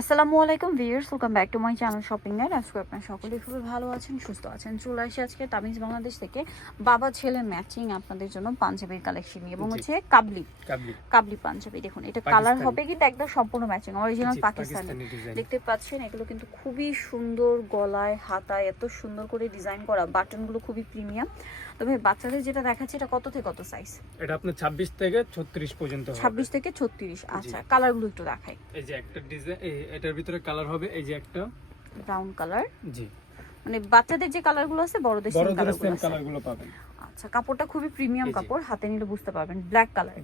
আসসালামু আলাইকুম viewers, welcome back to my channel shopping guide. আজকে আপনারা সকলেই খুবই ভালো আছেন, সুস্থ আছেন। চলে আসি আজকে তামিজ বাংলাদেশ থেকে বাবা ছেলে ম্যাচিং আপনাদের জন্য পাঞ্জাবির কালেকশন নিয়ে, এবং হচ্ছে কাবলি কাবলি পাঞ্জাবি। দেখুন, এটা কালার হবে কিন্তু একদম সম্পূর্ণ ম্যাচিং, অরিজিনাল পাকিস্তানি। দেখতে পাচ্ছেন এগুলো কিন্তু খুবই সুন্দর, গলায় হাতায় এত সুন্দর করে ডিজাইন করা, বাটনগুলো খুবই প্রিমিয়াম। তবে বাচ্চাদের যেটা দেখাচ্ছে এটা কত থেকে কত সাইজ? এটা আপনার 26 থেকে 36 পর্যন্ত হবে। 26 থেকে 36। আচ্ছা, কালারগুলো একটু দেখাই। এই যে একটা ডিজাইন, এটার ভিতরে কালার হবে এই যে একটা ব্রাউন কালার। জি, মানে বাচ্চাদের যে কালারগুলো আছে বড়দের সেম কালারগুলো পাবেন। আচ্ছা, কাপড়টা খুবই প্রিমিয়াম কাপড়, হাতে নিলে বুঝতে পারবেন। ব্ল্যাক কালার,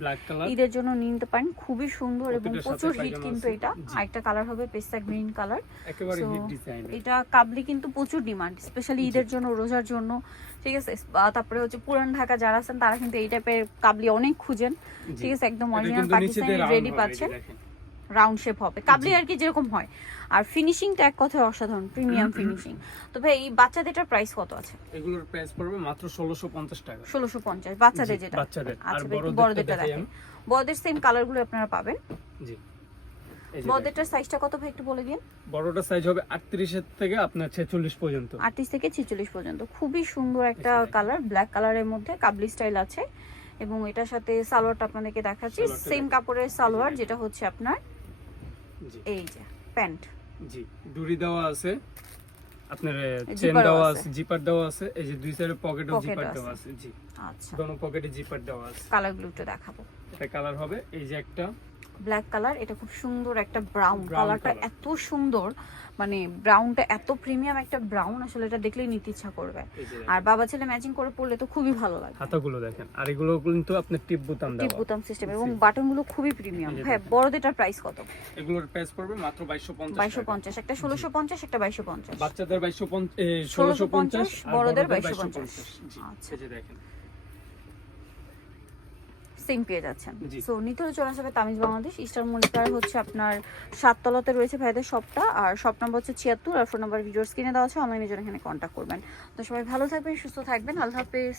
ঈদের জন্য নিতে পারেন, খুবই সুন্দর এবং প্রচুর হিট কিন্তু এটা। আরেকটা কালার হবে পেস্তা গ্রিন কালার, একেবারে হিট ডিজাইন। এটা কাবলি কিন্তু প্রচুর ডিমান্ড, স্পেশালি ঈদের জন্য, রোজার জন্য, ঠিক আছে। তারপরে হচ্ছে পুরান ঢাকা যারা আছেন তারা কিন্তু এই টাইপের কাবলি অনেক খুঁজেন, ঠিক আছে। একদম অরিজিনাল পাকিস্তানি রেডি পাচ্ছেন, রাউন্ড শেপ হবে কাবলি আর কি, যেরকম হয়। আর ফিনিশিংটা এক কথায় অসাধারণ, প্রিমিয়াম ফিনিশিং। তবে এই বাচ্চাদেরটার প্রাইস কত আছে? এগুলোর প্রাইস পড়বে মাত্র 1650 টাকা। 1650 বাচ্চাদের যেটা। বাচ্চাদের। আর বড়দেরটা দেখেন, বড়দের সেম কালারগুলো আপনারা পাবেন। জি, বড়দেরটার সাইজটা কত ভাই একটু বলে দিন। বড়টার সাইজ হবে 38 এর থেকে আপনার 46 পর্যন্ত। 38 থেকে 46 পর্যন্ত। খুবই সুন্দর একটা কালার, ব্ল্যাক কালারের মধ্যে কাবলি স্টাইল আছে। এবং এটার সাথে সালোয়ারটা আপনাদেরকে দেখাচ্ছি, সেম কাপড়ের সালোয়ার, যেটা হচ্ছে আপনার এই যে প্যান্ট। জি, ডুরি দেওয়া আছে, আপনার চেন দেওয়া আছে, জিপার দেওয়া আছে। এই যে দুই সাইডে পকেটে জিপার দেওয়া আছে। জি, আচ্ছা, দোনো পকেটে জিপার দেওয়া আছে। কালারগুলো একটু দেখাবো। এটা কালার হবে এই যে একটা ব্ল্যাক কালার, এটা খুব সুন্দর একটা ব্রাউন কালারটা, এত সুন্দর, মানে ব্রাউনটা এত প্রিমিয়াম একটা ব্রাউন, আসলে এটা দেখলেই নিতে ইচ্ছা করবে। আর বাবা ছেলে ম্যাচিং করে পরলে তো খুবই ভালো লাগে। হাতাগুলো দেখেন, আর এগুলো কিন্তু আপনার টিপ বোতাম দেওয়া, টিপ বোতাম সিস্টেম, এবং বাটনগুলো খুবই প্রিমিয়াম। হ্যাঁ, বড়দেরটার প্রাইস কত? এগুলোর প্রাইস পড়বে মাত্র 2250। 2250, একটা 1650, একটা 2250। বাচ্চাদের 1650, বড়দের 2250। আচ্ছা, এই যে দেখেন সেম পেয়ে যাচ্ছেন। সো নিতে হলে চলে আসবে তামিজ বাংলাদেশ, ইস্টার মনিকার হচ্ছে আপনার 7 তলাতে রয়েছে ভাইদের শপটা। আর শপ নাম্বার হচ্ছে 76, আর ফোন নাম্বার ভিডিওর স্ক্রিনে দেওয়া আছে, অনলাইনে জন্য এখানে কন্ট্যাক্ট করবেন। তো সবাই ভালো থাকবেন, সুস্থ থাকবেন, আল্লাহ হাফেজ।